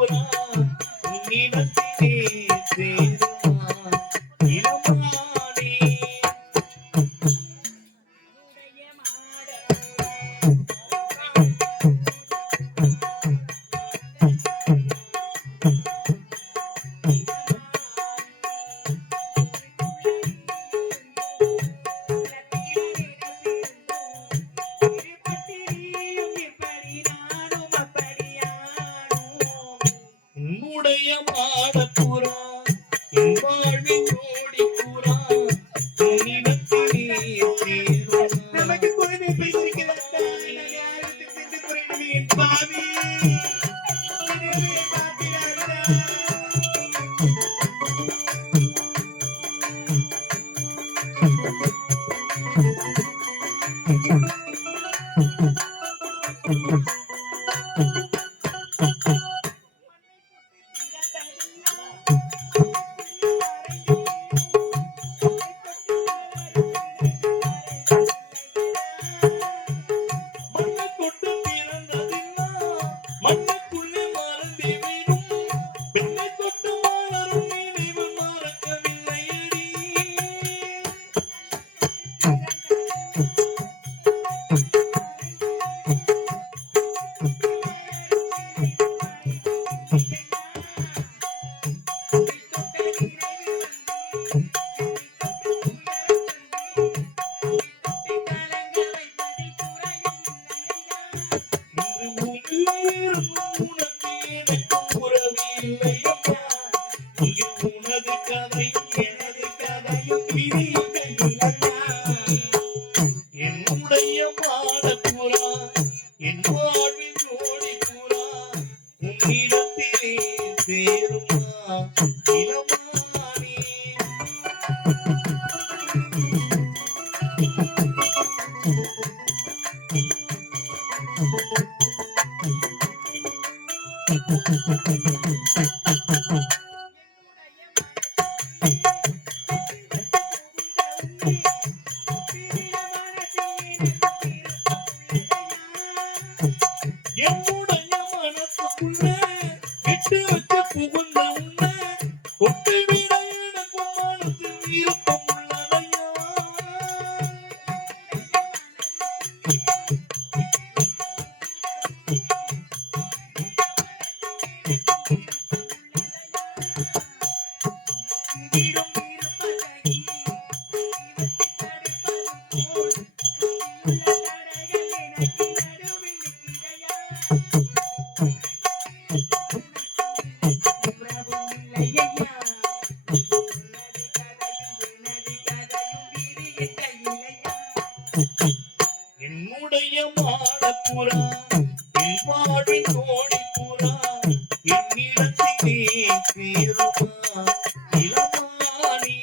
பூரா உன்னிடத்திலே சேருமா இளமானே உன்னுடைய மாடப்புறா என் வாழ்வின் ஜோடி புறா உன்னிடத்திலே சேருமா நமக்கு குழந்தை பிடித்திருக்கிறதா நான் யாருக்கு சென்று குறைந்தேன் பாவி மண்ணுக்குள்ளே மறந்தே வீணும் பெண்ணை தொட்டு மலரும் நினைவு மறக்கவில்லையடி உனக்கு எனக்கு உறவில்லையம்மா இங்கு உனது கதையும் எனது கதையும் விதியும் கையிலம்மா என்னுடைய மாடப்புறா என் வாழ்வின் ஜோடி புறா உன்னிடத்திலே சேருமா இளமானே என்னுடைய மனசுக்குள்ள விட்டு வச்சு புகுந்த உன்னை ஒட்டு விட எனக்கும் மனசில் விருப்பம் உள்ளதையா என்னுடைய மாடப்புறா என் வாழ்வின் ஜோடி புறா என்னிடத்திலே சேருமா இளமானே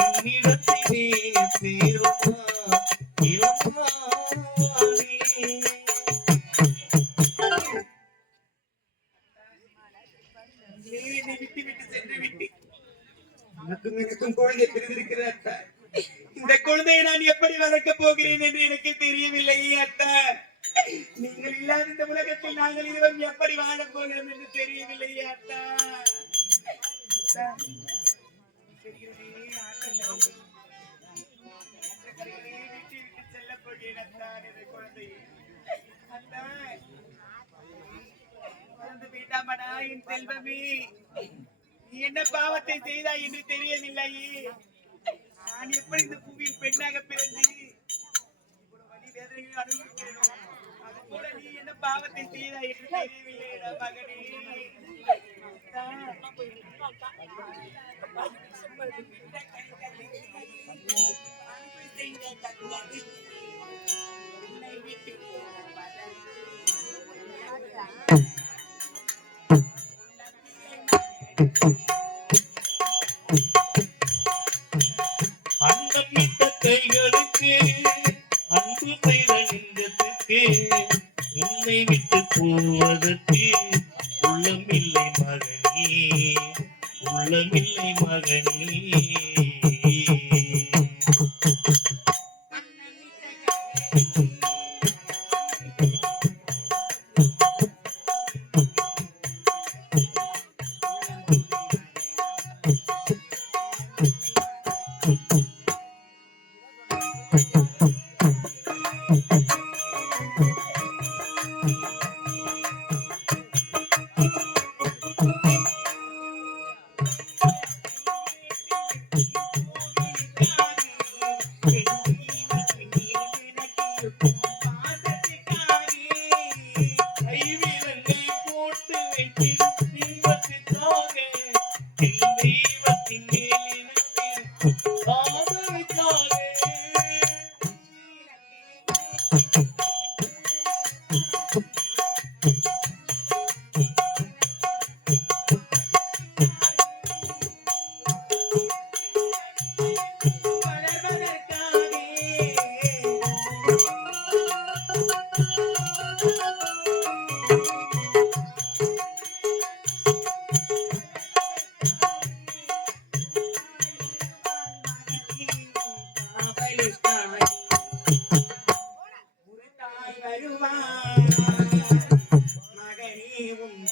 என்னிடத்திலே சேருமா இளமானே என்னை விட்டு விட்டு சென்று விட்டு எனக்கும் குழந்தை பிரிந்திருக்கிற அத்தா இந்த குழந்தையை நான் எப்படி வளர்க்க போகிறேன் என்று எனக்கு தெரியவில்லை அத்தா நீங்கள் இல்லாத இந்த உலகத்தில் நாங்கள் இருவரும் எப்படி வாழப் போகிறோம் என்று தெரியவில்லை அத்தா விட்டு செல்ல போகிறேன் அத்தா இந்த குழந்தையை அத்தா வேண்டாமடா என் செல்வமே நீ என்ன பாவத்தை செய்தாய் என்று தெரியவில்லையே நான் எப்படி இந்த பூமியில் பெண்ணாக பிறந்து இவ்வளவு வலி வேதனையை அனுபவிக்கிறேனோ அது போல நீ என்ன பாவத்தை செய்தாய் என்று தெரியவில்லைடா மகனே அன்னமிட்ட கைகளுக்கு அன்பு செய்த நெஞ்சத்துக்கு உன்னை விட்டு போவதற்கு உள்ளமில்லை மகனே உள்ளமில்லை மகனே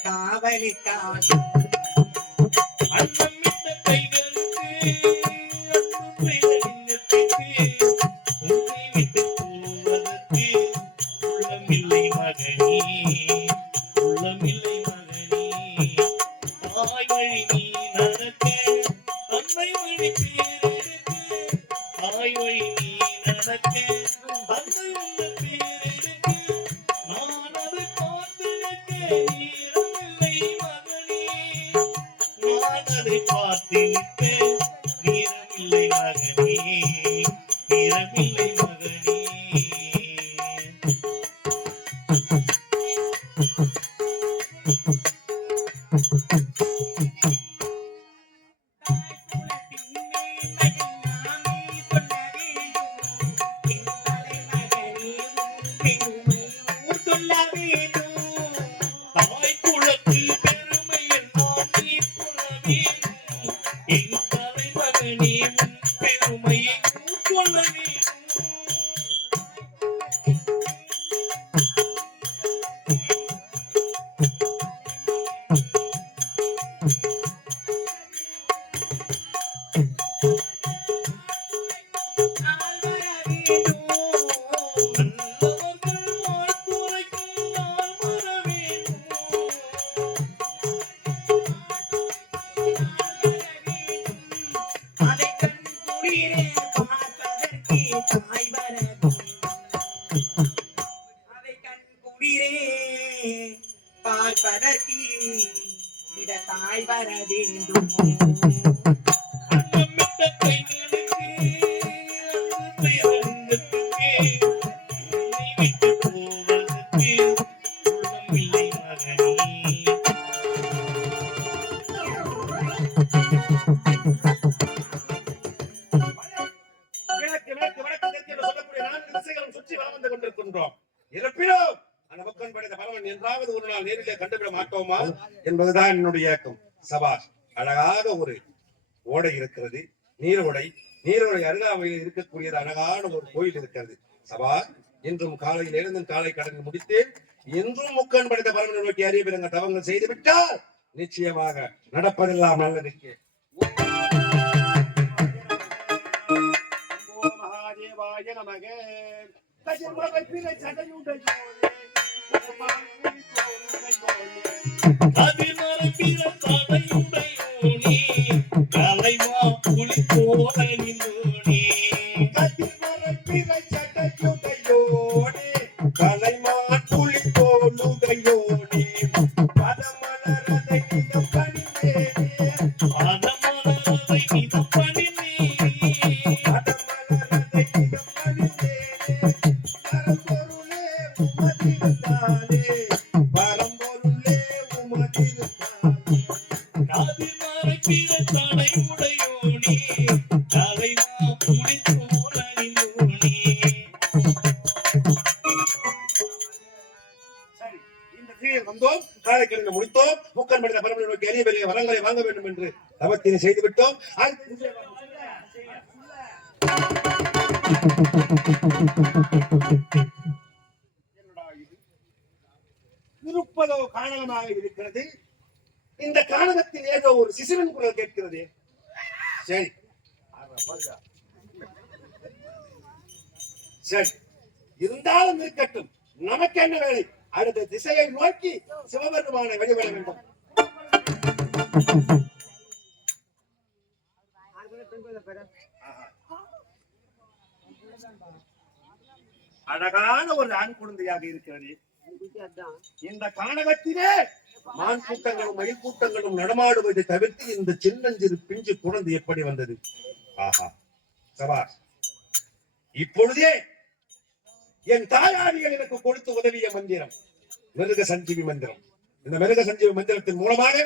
காவலிக்காக தாய் வர வேண்டும் கண்டுவிட மாட்டோமா என்பதுதான் என்னுடைய ஏக்கம். சபாஷ், அழகாக ஒரு ஓடை இருக்கிறது, நீரோடை. நீரோடை அருகாமையில் இருக்கக்கூடியது அழகான ஒரு கோயில் இருக்கிறது. சபாஷ், இன்றும் காலையில் எழுந்தும் காலை கடந்து முடித்து என்றும் முக்கன் படைத்த பரமனை நோக்கி அறிய தவங்கள் செய்து விட்டால் நிச்சயமாக நடப்பதெல்லாம் நல்லதுக்கு. மகாதேவாய நமக. முடித்தோம். மூக்கன் படைத்த பரமனை நோக்கி அரிய பெரிய வரங்களை வாங்க வேண்டும் என்று தவத்தினை செய்துவிட்டோம். இருப்பதோ காணகமாக இருக்கிறது. இந்த காணகத்தில் ஏதோ ஒரு சிசுவின் குரல் கேட்கிறது. சரி சரி, இருந்தாலும் இருக்கட்டும், நமக்கு என்ன வேலை? அடுத்த திசையை நோக்கி சிவபெருமானை வழிபட வேண்டும். அழகான ஒரு ஆண் குழந்தையாக இருக்கிறது. இந்த கானகத்திலே மான் கூட்டங்களும் மயில் கூட்டங்களும் நடமாடுவதை தவிர்த்து இந்த சின்னஞ்சிறு பிஞ்சு குழந்தை எப்படி வந்தது? ஆஹா, சபாஷ். இப்பொழுதே என் தாயாரிகள் எனக்கு கொடுத்து உதவிய மந்திரம் மிருக சஞ்சீவி மந்திரம். இந்த மிருக சஞ்சீவி மந்திரத்தின் மூலமாக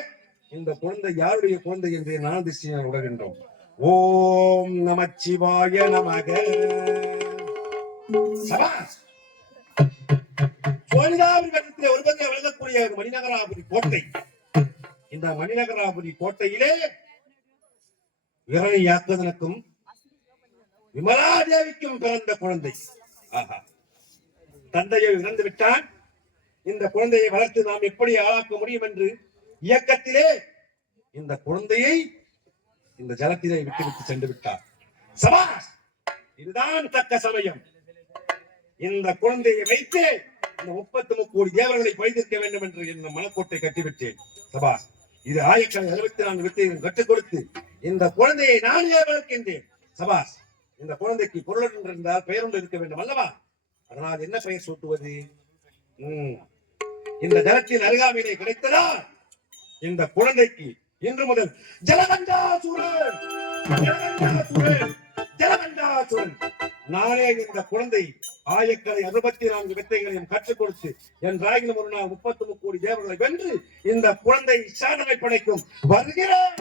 இந்த குழந்தை யாருடைய குழந்தை என்று நான் திசையை உணர்கின்றோம். ஓம் நமச்சிவாய நமக. சபாஷ். சோழிதாபுரி ஒரு பங்கே வழங்கக்கூடிய மணிநகராபுரி கோட்டை. இந்த மணிநகராபுரி கோட்டையிலே விரணி யாக்குதனுக்கும் விமலாதேவிக்கும் பிறந்த குழந்தை. ஆஹா, தந்தையை இறந்து விட்டான். இந்த குழந்தையை வளர்த்து நாம் எப்படி ஆளாக்க முடியும் என்று இயக்கத்திலே இந்த குழந்தையை இந்த ஜலத்திலே விட்டுவிட்டு சென்று விட்டார். சபாஷ். இதுதான் தக்க சமயம். இந்த குழந்தையை வைத்து இந்த 33 கோடி தேவர்களை பழித்திருக்க வேண்டும் என்று என் மனக்கோட்டை கட்டிவிட்டேன். சபாஷ். இது ஆயக்கலை 64 வித்தையும் கற்றுக் கொடுத்து இந்த குழந்தையை நானே வளர்க்கின்றேன். சபாஷ். இந்த குழந்தைக்கு பொருள் என்றால் பெயர் ஒன்று இருக்க வேண்டும் அல்லவா? அதனால் என்ன பெயர் சூட்டுவது? இந்த ஜலத்தின் அருகாமையிலே கிடைத்ததா இந்த குழந்தைக்கு இன்று முதல் ஜலகண்டாசுரன் ஜலகண்டாசுரன் நானே இந்த குழந்தை ஆயக்கலை 64 வித்தைகளையும் கற்றுக் கொடுத்து என் ராகினம் ஒரு நாள் 33 கோடி தேவர்களை வென்று இந்த குழந்தை சாதனை படைக்கும் வருகிறேன்.